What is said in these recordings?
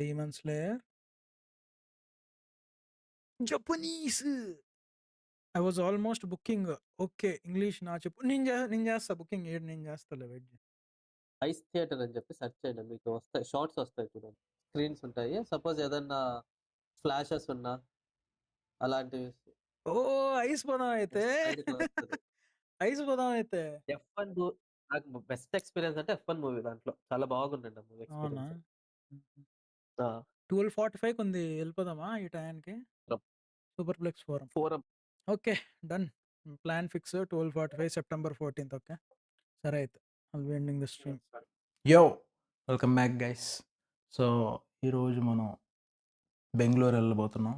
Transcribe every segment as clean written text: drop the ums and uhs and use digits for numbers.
Demon slayer Japanese. I was almost booking. Okay English నా చెప్పు. నేను చేస్తా బుకింగ్. ఏడు నేను చేస్తాలే, వెయిట్ చేయి. ఐస్ థియేటర్ అని చెప్పి సెర్చ్ చేయండి. మీకు వస్తాయి, షార్ట్స్ వస్తాయి చూడండి. స్క్రీన్స్ ఉంటాయి. సపోజ్ ఏదన్నా ఫ్లాషెస్ ఉన్నా అలాంటివి ఓ ఐస్ పోదాం అయితే. ఇట్లా వస్తది. ఐస్ పోదాం అయితే. F1 నాకు బెస్ట్ ఎక్స్‌పీరియన్స్ అంటే F1 మూవీ దాంట్లో. చాలా బాగుందండి ఆ మూవీ అవునా? ఎక్స్‌పీరియన్స్. ఆ! 12:45 ఉంది, వెళ్ళిపోదామా ఈ టయానికి? రప్ superplex forum. Forum. Okay done. Plan fix 12:45 September 14th. Okay సరే అయితే I'll be ending the stream. Yo welcome back guys. So ఈరోజు మనం బెంగళూరు వెళ్ళబోతున్నాం.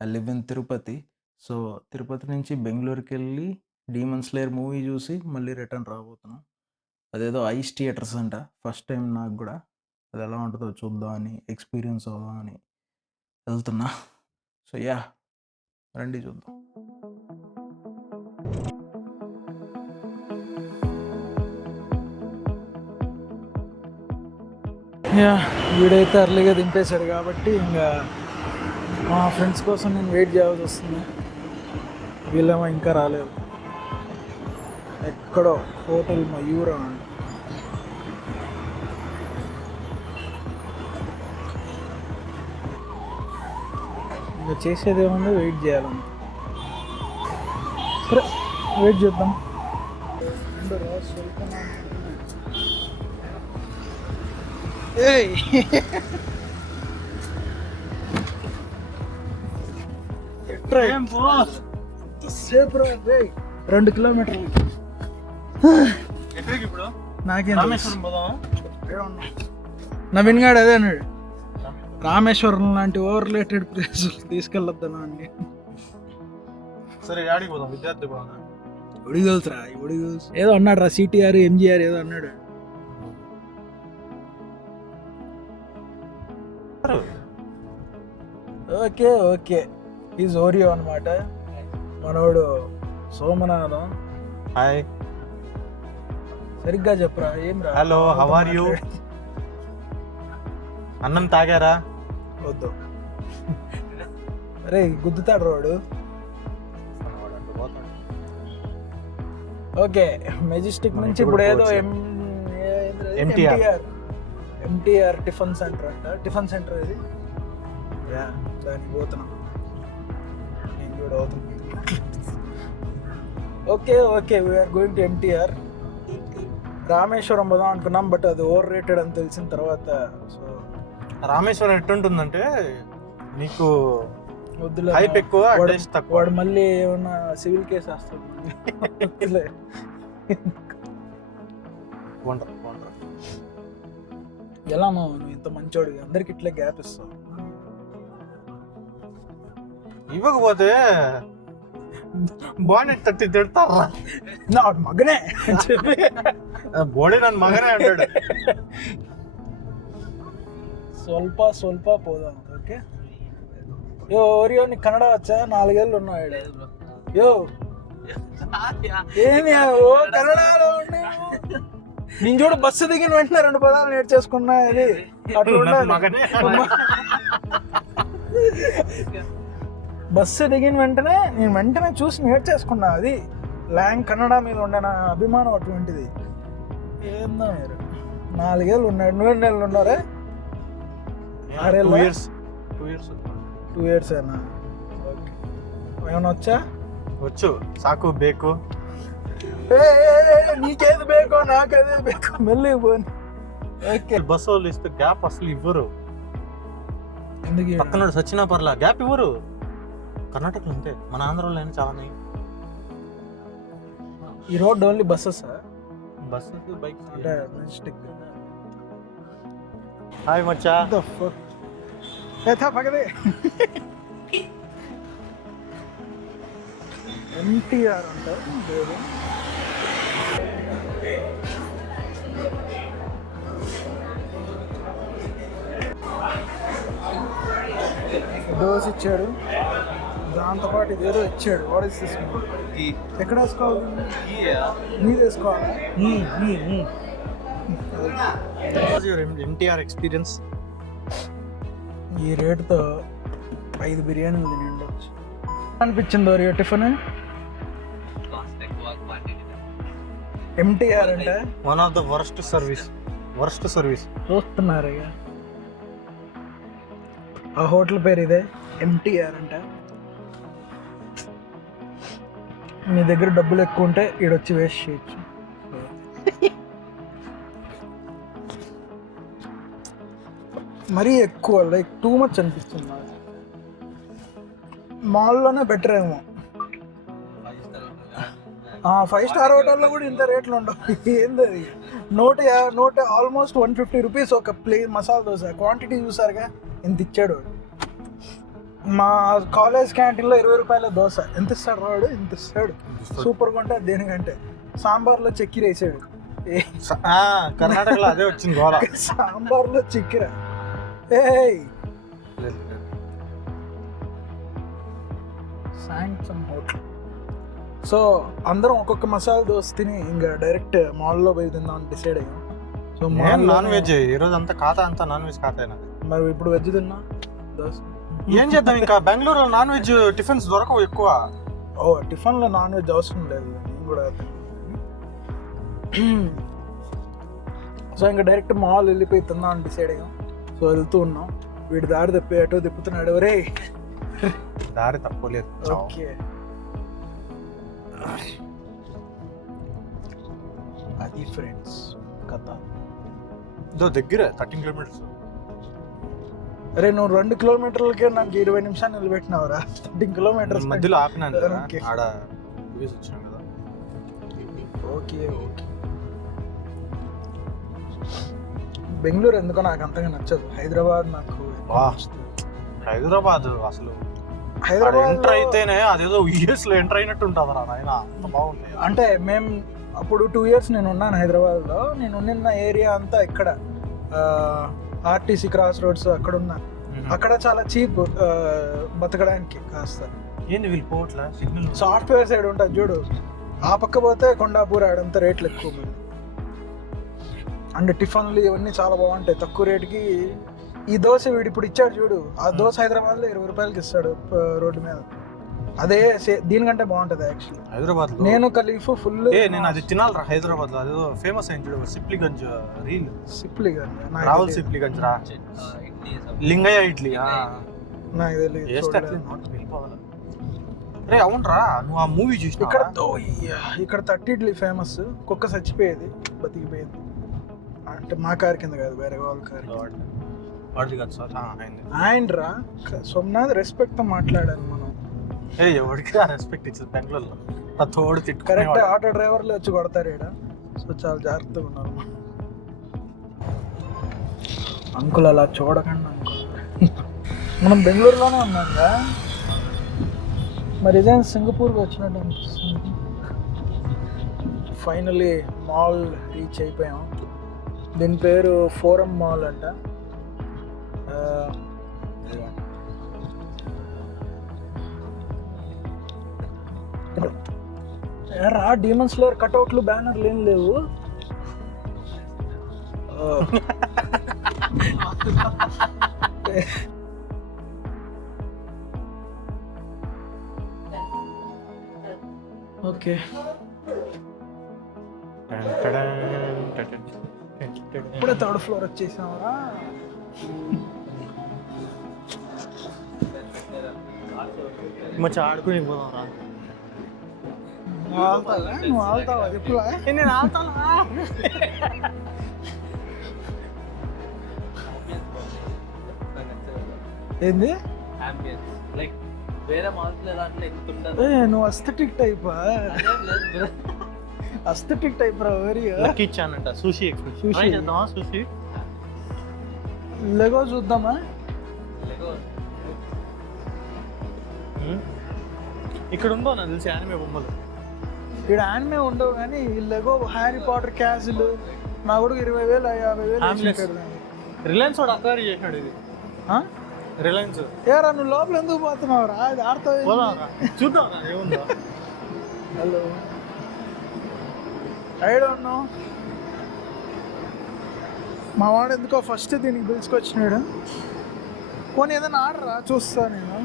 I live in Tirupati. So Tirupati నుంచి బెంగళూరుకి వెళ్ళి డీమన్ స్లేయర్ మూవీ చూసి మళ్ళీ రిటర్న్ రాబోతున్నాం. అదేదో ఐస్ థియేటర్స్ అంట, ఫస్ట్ టైం నాకు కూడా. అది ఎలా ఉంటుందో చూద్దామని, ఎక్స్పీరియన్స్ అవుదామని వెళ్తున్నా. సో యా రండి చూద్దాం. యా వీడైతే అర్లీగా దింపేశాడు కాబట్టి ఇంకా మా ఫ్రెండ్స్ కోసం నేను వెయిట్ చేయాల్సి వస్తుంది. వీళ్ళేమో ఇంకా రాలేదు. ఎక్కడో హోటల్ మయూరా అండి. ఇంకా చేసేది ఏముంది, వెయిట్ చేయాలండి. సరే వెయిట్ చేద్దాం. ఏయ్ సేపు రా, 2 కిలోమీటర్లు. నాకేం నవీన్ గాడు అదే అన్నాడు, రామేశ్వరం లాంటి ఓవర్ రిలేటెడ్ ప్లేస్ తీసుకెళ్ళొద్దాను అండి. సరే ఆడికి పోదాం, విద్యార్థి భవన్. ఒడిగల్స్ రా, ఒడిగల్స్ ఏదో అన్నాడు రా, సిటిఆర్ ఎంజిఆర్ ఏదో అన్నాడు. ఓకే ఓకే ఈజ్ ఓరియో అనమాట మనోడు. సోమనాథం. హాయ్, సరిగ్గా చెప్పరా. ఏం రా, హలో, హౌ ఆర్ యూ? అన్నం తాగారా? వద్దు. అరే గుద్దుతాడు రోడ్డు. ఓకే మెజెస్టిక్ నుంచి ఇప్పుడు ఏదో ఎంటీఆర్ టిఫిన్ సెంటర్ అంట. టిఫిన్ సెంటర్ ఇది. యా దానికి పోతున్నాం. నేను కూడా అవుతున్నాను. Okay okay we're going to MTR. Rameshwaram పోదాం అనుకున్నాం, బట్ అది ఓవర్ రేటెడ్ అని తెలిసిన తర్వాత. సో రామేశ్వరం ఎట్టుంటుందంటే నీకు వద్దులే, హైప్ ఎక్కువ, టేస్ట్ తక్కువ. వాడు మళ్ళీ ఏమన్నా సివిల్ కేసు వస్తుంది. ఎలా నువ్వు ఇంత మంచోడు, అందరికి ఇట్లా గ్యాప్ ఇస్తావు. ఇవ్వకపోతే బాడీ తట్టి తిడతారా? నా మగనే అని చెప్పి బాడీ నన్ను మగనే అంటాడు. ಸ್ವಲ್ಪ పోదాం. ఓకే యో ఓరియో నీకు కన్నడ వచ్చా? 4 ఏళ్ళు ఉన్నాడు. యో ఏమి ఓ కన్నడలో నేను చూడు, బస్సు దిగిన వెంటనే 2 పదాలు నేర్చేసుకున్నా. అది అట్లా మగనే. బస్సు దిగిన వెంటనే నేను చూసి నేర్చేసుకున్నా. అది కన్నడ మీద ఉండే నా అభిమానం అటువంటిది. ఏందో మీరు 4 ఏళ్ళు ఉన్నాడు. 2 నెలలు ఉన్నారే? 2 years అయినా. ఓకే ఏమైనా వచ్చా? వచ్చు, సాకు బేకు. నీకేది బేకో నాకదే బేకో, మెల్లి పోని. ఓకే బస్సు వాళ్ళు ఇస్తే గ్యాప్ అసలు ఇవ్వరు. ఎందుకు పక్కన సచ్చినా పర్లా గ్యాప్ ఇవ్వరు. కర్ణాటకలో అంతే, మన ఆంధ్రలో అయినా చాలా. ఈ road only buses? Buses, bikes. అంటే మెజెస్టిక్. హాయ్ మచ్చా. పగదే ఎంటీఆర్ అంటారు. డోస్ ఇచ్చాడు, దాంతోపాటు ఇదేదో ఇచ్చాడు. What is this? ఎక్కడ వేసుకోవాలి? మీరు వేసుకోవాలి. ఎన్టీఆర్ ఎక్స్పీరియన్స్ ఈ రేటుతో 5 బిర్యానీలు తిని ఉండొచ్చు. అనిపించింది ఓరియో టిఫిన్ ఎంటీఆర్ అంటే one of the worst service చూస్తున్నారు ఇక. ఆ హోటల్ పేరు ఇదే, ఎంటీఆర్ అంట. మీ దగ్గర డబ్బులు ఎక్కువ ఉంటే ఈడొచ్చి వేస్ట్ చేయొచ్చు. మరీ ఎక్కువ, లైక్ టూ మచ్ అనిపిస్తుంది నాకు. మాల్లోనే బెటర్ ఏమో. 5 స్టార్ హోటల్లో కూడా ఇంత రేట్లు ఉండవు. ఏంది అది, నోట్ ఆల్మోస్ట్ 150 రూపీస్ ఒక ప్లేట్ మసాలా దోశ. క్వాంటిటీ చూసారుగా ఎంత ఇచ్చాడు. మా కాలేజ్ క్యాంటీన్లో 20 రూపాయల దోశ ఎంత ఇస్తాడు వాడు, ఎంత ఇస్తాడు. సూపర్గా ఉంటుంది. దేనికంటే సాంబార్లో చక్కెర వేసాడు. కర్ణాటకలో అదే వచ్చింది గోళ. సాంబార్లో చక్కెర. సాయంత్రం హోటల్. సో అందరం ఒక్కొక్క మసాలా దోశ తిని ఇంకా డైరెక్ట్ మాల్లో పోయి తిందామని డిసైడ్ అయ్యాం. సో నాన్ వెజ్ ఈరోజు అంతా నాన్ వెజ్ ఖాతా. మరి ఇప్పుడు వెజ్ తిన్నా దోశ. ఏం చేద్దాం, ఇంకా బెంగళూరులో నాన్ వెజ్ టిఫిన్స్ దొరకవు ఎక్కువ. టిఫిన్లో నాన్ వెజ్ అవసరం లేదు, నేను కూడా. సో ఇంకా డైరెక్ట్ మాల్ వెళ్ళిపోయి తిందామని డిసైడ్ అయ్యాం. సో వెళ్తూ ఉన్నాం, వీడి దారి తప్పి అటో తిప్పుతున్నాడు. రే దారి తప్పలేదు. ఓకే, అది ఫ్రెండ్స్ కథ. ఇదో దగ్గర 13 కిలోమీటర్స్. అరే నువ్వు 2 కిలోమీటర్లకే నాకు 20 నిమిషాలు నిలబెట్టినావురా. 13 కిలోమీటర్స్ మధ్యలో ఆపినాను కదా, ఓకే. ఆడ ఊరేసి వచ్చాను కదా. ఓకే. బెంగళూరు ఎందుకో నాకు అంతగా నచ్చదు. హైదరాబాద్ నాకు హైదరాబాద్ అసలు హైదరాబాద్ ఎంటర్ అయితేనే అదేదో యూఎస్ లో ఎంటర్ అయినట్టు ఉంటుంది రా నాయన, అంత బాగుంది. అంటే మేము అప్పుడు 2 years నేను ఉన్నాను హైదరాబాద్లో. నేను ఉన్న ఏరియా అంతా ఇక్కడ ఆర్టీసీ క్రాస్ రోడ్స్ అక్కడ ఉన్నా. అక్కడ చాలా చీప్ బతకడానికి. కాస్త ఏంది వీళ్ళు పోవట్లే సిగ్నల్. సాఫ్ట్వేర్ సైడ్ ఉంటుంది చూడు, ఆ పక్క పోతే కొండాపూర్ ఆడంతా రేట్లు ఎక్కువ. అండ్ టిఫిన్లు ఇవన్నీ చాలా బాగుంటాయి తక్కువ రేటుకి. ఈ దోశ వీడు ఇప్పుడు ఇచ్చాడు చూడు, ఆ దోశ హైదరాబాద్లో 20 రూపాయలకి ఇస్తాడు రోడ్డు మీద. అదే దీనికంటే బాగుంటుంది యాక్చువల్లీ హైదరాబాద్. నేను ఖలీఫ్ ఫుల్ నేను అది తినాలరా హైదరాబాద్ లో. అదేదో ఫేమస్ అయింది చూడు, సిప్లిగంజ్ రీల్. సిప్లిగంజ్ రాహుల్ సిప్లిగంజ్ రా, లింగయ్య ఇడ్లీ. నాకు తెలియదు. రే అవునరా, నువ్వు ఆ మూవీ చూసి ఇక్కడ 30 ఇడ్లీ ఫేమస్. కుక్క చచ్చిపోయేది, బతికిపోయేది. అంటే మా కార్ కింద కాదు, వేరే వాళ్ళ కార్. ఆయన రా సోమనాథ్ రెస్పెక్ట్ తో మాట్లాడాను మనం. ఎవరికి రెస్పెక్ట్ ఇచ్చింది బెంగళూరులో, తోడు తిట్టు. కరెక్ట్, ఆటో డ్రైవర్లు వచ్చి కొడతారు ఇక్కడ. సో చాలా జాగ్రత్తగా ఉన్నారు. అంకుల్ అలా చూడకండి అంకుల్. మనం బెంగళూరులోనే ఉన్నాం కదా, మరి ఇదే సింగపూర్కి వచ్చినట్టు అనిపిస్తుంది. ఫైనలీ మాల్ రీచ్ అయిపోయాం. దీని పేరు ఫోరం మాల్ అంట. రా, డీమన్ స్లేయర్ కట్అవుట్లు బ్యానర్లు ఏం లేవు. ఓకే, ఇప్పుడే 3rd floor వచ్చేసావరా. మంచి ఆడుకుని పోదాంరా. నువ్వు ఆగుతావా చెప్పులా? నేను ఆగుతానా? ఏంది లైక్ వేరే మాల్స్ దాంట్లో ఎంత ఉండదు. నువ్వు అస్థెటిక్ టైపా? అస్థెటిక్ టైప్ రా. వెరీ లక్కీ చాన్ అంట. సుషి సుషి చేద్దామా? సుషి లెగో చూద్దామా? ఇక్కడ ఉండవు నాకు తెలిసి యానిమే బొమ్మలు. ఇక్కడ యానిమే ఉండవు కానీ లెగో హ్యారీ పాటర్ క్యాజులు నా కూడా 20,000 50,000. రిలయన్స్ వాడు అక్వైరీ చేసినాడు ఇది. రిలయన్స్ ఏరా నువ్వు లోపల ఎందుకు పోతున్నావు రా? ఇది ఆడతావు. చూద్దాం ఏముందో. Hello, I don't know. మా వాడు ఎందుకో ఫస్ట్ దీనికి పిలుచుకొచ్చినాడు. పోనీ ఏదైనా ఆడరా చూస్తా నేను.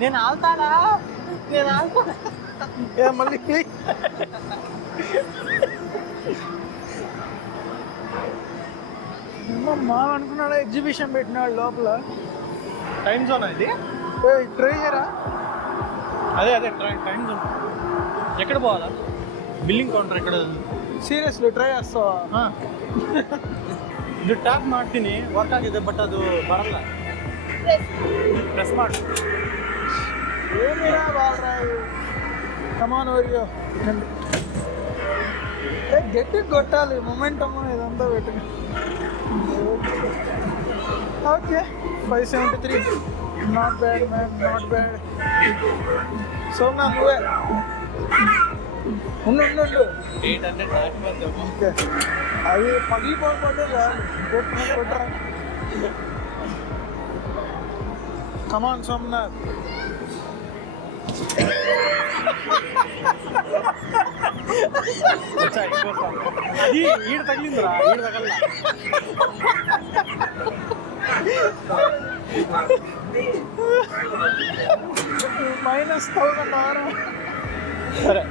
నేను ఆల్తాడా ఏ మళ్ళీ మా అనుకున్నాడా ఎగ్జిబిషన్ పెట్టినాడు లోపల. టైం జోన్ ఇది. ట్రై చేయరా. అదే టైం జోన్. ఎక్కడ పోవాలా? ಬಿಲ್ಲಿಂಗ್ ಕೌಂಟರ್ ಎಕಡೆ? ಸೀರಿಯಸ್ಲಿ ಟ್ರೈ చేస్తావా? ಇದು ಟ್ಯಾಪ್ ಮಾಡ್ತೀನಿ, ವರ್ಕ್ ಆಗಿದೆ, ಬಟ್ ಅದು ಬರಲ್ಲ. ಪ್ರೆಸ್ ಮಾಡಿ. ಏನಿರಾ ಬಾಲ್ರಾ కమాన్ ఓరియో. గట్టి కొట్టాలి మొమెంటమ్ ఇదంతా పెట్టి. Okay 573 not bad man, not bad. సోమనా నువ్వే ఉండు 800 దాటిపోతే ఓకే. అది పగిలిపోతే కొట్టరా. కమాన్ సోమనాథ్. అది ఈడ తగిలిందిరా, ఈడ తగల. -1000 సరే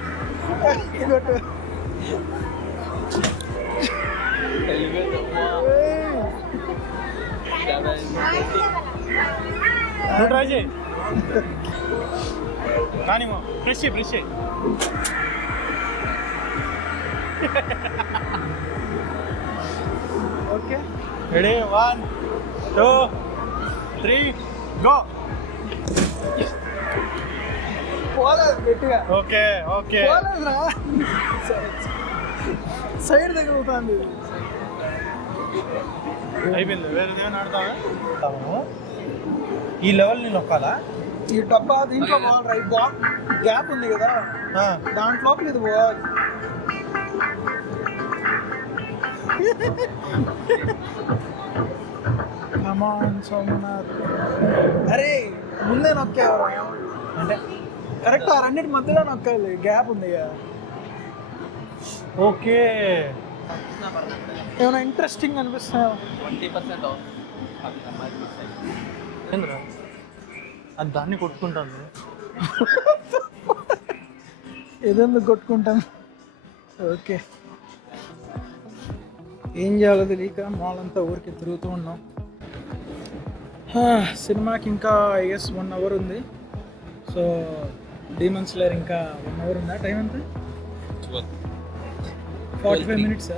నువ్వు ట్రై చేయి. నానేమో ఫ్రెష్ ఓకే. Ready 1 2 3 go. పోలేదు గట్టిగా. ఓకే పోలేదురా, సైడ్ తగులుతుంది. అయిపోయింది. వేరే ఏమైనా ఆడతావా? ఈ లెవెల్ నేను నొక్కాలా? ఈ డబ్బా దీంట్లో పోవాలి. రైట్ గ్యాప్ ఉంది కదా, దాంట్లో ఇది పోవాలి. కమాన్ సోమనాథ్. అరే ముందే నొక్కేవరా అంటే కరెక్ట్. ఆ రెండింటి మధ్యలో నొక్కాలి, గ్యాప్ ఉంది కదా. ఓకే. ఏమైనా ఇంట్రెస్టింగ్ అనిపిస్తాయా? 20% ఆఫ్. ఏంద్రా అది దాన్ని కొట్టుకుంటాను. ఏదెందుకు కొట్టుకుంటాను. ఓకే, ఏం చేయాలో తెలియక మాల్ అంతా ఊరికి తిరుగుతూ ఉన్నాం. సినిమాకి ఇంకా ఐఎస్ 1 అవర్ ఉంది. సో డీమన్ స్లేయర్ ఇంకా 1 అవర్ ఉందా? టైం ఎంత? 45 మినిట్స్.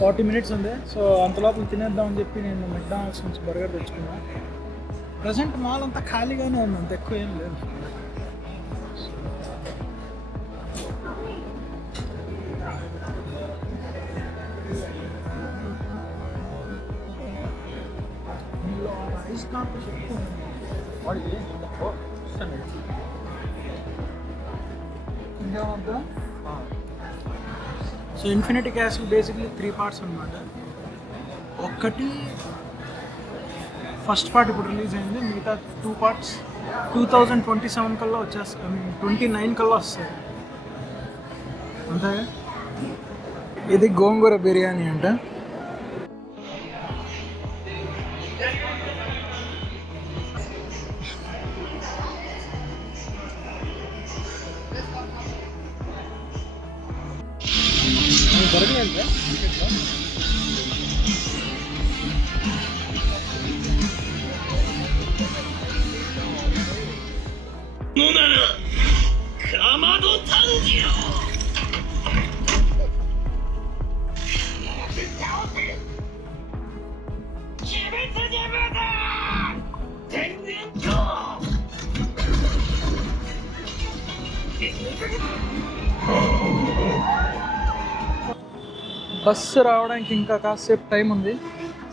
40 మినిట్స్ ఉంది. సో అంత లోపల తినేద్దామని చెప్పి నేను మెక్డానల్డ్స్ నుంచి బర్గర్ తెచ్చుకున్నా. ప్రజెంట్ మాల్ అంతా ఖాళీగానే ఉంది, అంత ఎక్కువ ఏం లేదు. సో ఇన్ఫినిటీ క్యాస్ల్ బేసిక్లీ 3 పార్ట్స్ అన్నమాట. ఒక్కటి ఫస్ట్ పార్ట్ ఇప్పుడు రిలీజ్ అయింది, మిగతా 2 పార్ట్స్ 2027 కల్లా వచ్చేస్తాయి. 29 కల్లా వస్తాయి అంతే. ఇది గోంగూర బిర్యానీ అంట. బస్సు రావడానికి ఇంకా కాసేపు టైం ఉంది.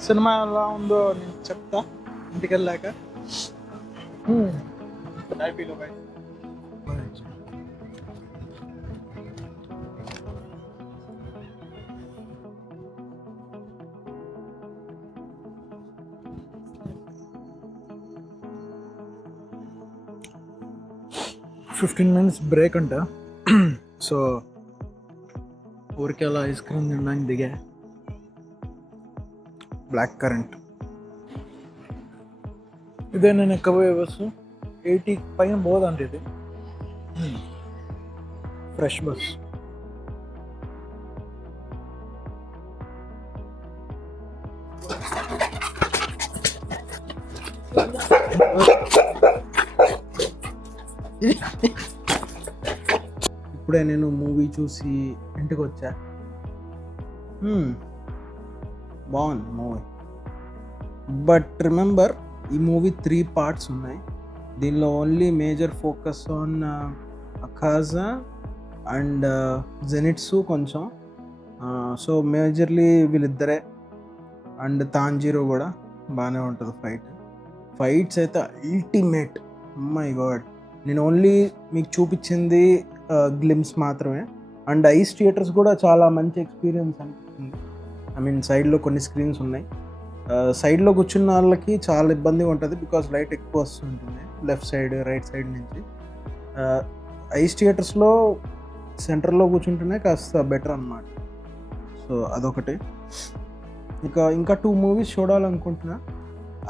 సినిమా ఎలా ఉందో నేను చెప్తా ఇంటికి వెళ్ళాక. ఫిఫ్టీన్ మినిట్స్ బ్రేక్ అంట. సో ఊరికే అలా ఐస్ క్రీమ్ తినడానికి దిగా. బ్లాక్ కరెంట్ ఇదే నేను ఎక్కబోయే బస్సు 80 పైన పోదండి ఇది. Fresh bus. ఇప్పుడే నేను మూవీ చూసి ఇంటికి వచ్చా. బాగుంది మూవీ. బట్ రిమెంబర్, ఈ మూవీ 3 పార్ట్స్ ఉన్నాయి. దీనిలో only major focus on Akaza and Zenitsu కొంచెం. సో మేజర్లీ వీళ్ళిద్దరే. అండ్ తాంజీరో కూడా బాగానే ఉంటుంది. ఫైట్స్ అయితే అల్టిమేట్. మై గాడ్, నేను ఓన్లీ మీకు చూపించింది గ్లిమ్స్ మాత్రమే. అండ్ ఐస్ థియేటర్స్ కూడా చాలా మంచి ఎక్స్పీరియన్స్ అనిపిస్తుంది. ఐ మీన్ సైడ్లో కొన్ని స్క్రీన్స్ ఉన్నాయి. సైడ్లో కూర్చున్న వాళ్ళకి చాలా ఇబ్బందిగా ఉంటుంది, బికాస్ లైట్ ఎక్కువ వస్తుంటుంది లెఫ్ట్ సైడ్ రైట్ సైడ్ నుంచి. ఐస్ థియేటర్స్లో సెంటర్లో కూర్చుంటేనే కాస్త బెటర్ అన్నమాట. సో అదొకటి. ఇంకా 2 మూవీస్ చూడాలనుకుంటున్నా.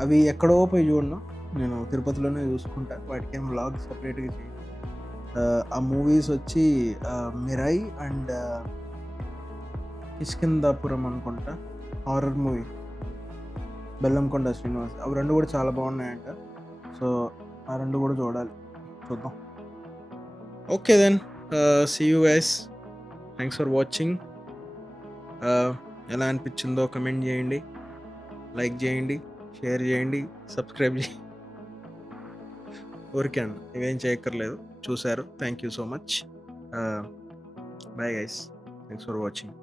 అవి ఎక్కడో పోయి చూడను, నేను తిరుపతిలోనే చూసుకుంటా. వాటికి ఏం వ్లాగ్ సపరేట్గా చేయండి. ఆ మూవీస్ వచ్చి మిరై అండ్ కిష్కిందాపురం అనుకుంటా, హారర్ మూవీ, బెల్లంకొండ శ్రీనివాస్. అవి 2 కూడా చాలా బాగున్నాయంట. సో ఆ 2 కూడా చూద్దాం. Okay then, see you guys. Thanks for watching. ఎలా అనిపించిందో కమెంట్ చేయండి, లైక్ చేయండి, షేర్ చేయండి, సబ్స్క్రైబ్ చేయండి. ఊరికే అన్న, ఇవేం చేయక్కర్లేదు. చూశారు, thank you so much. Bye guys, thanks for watching.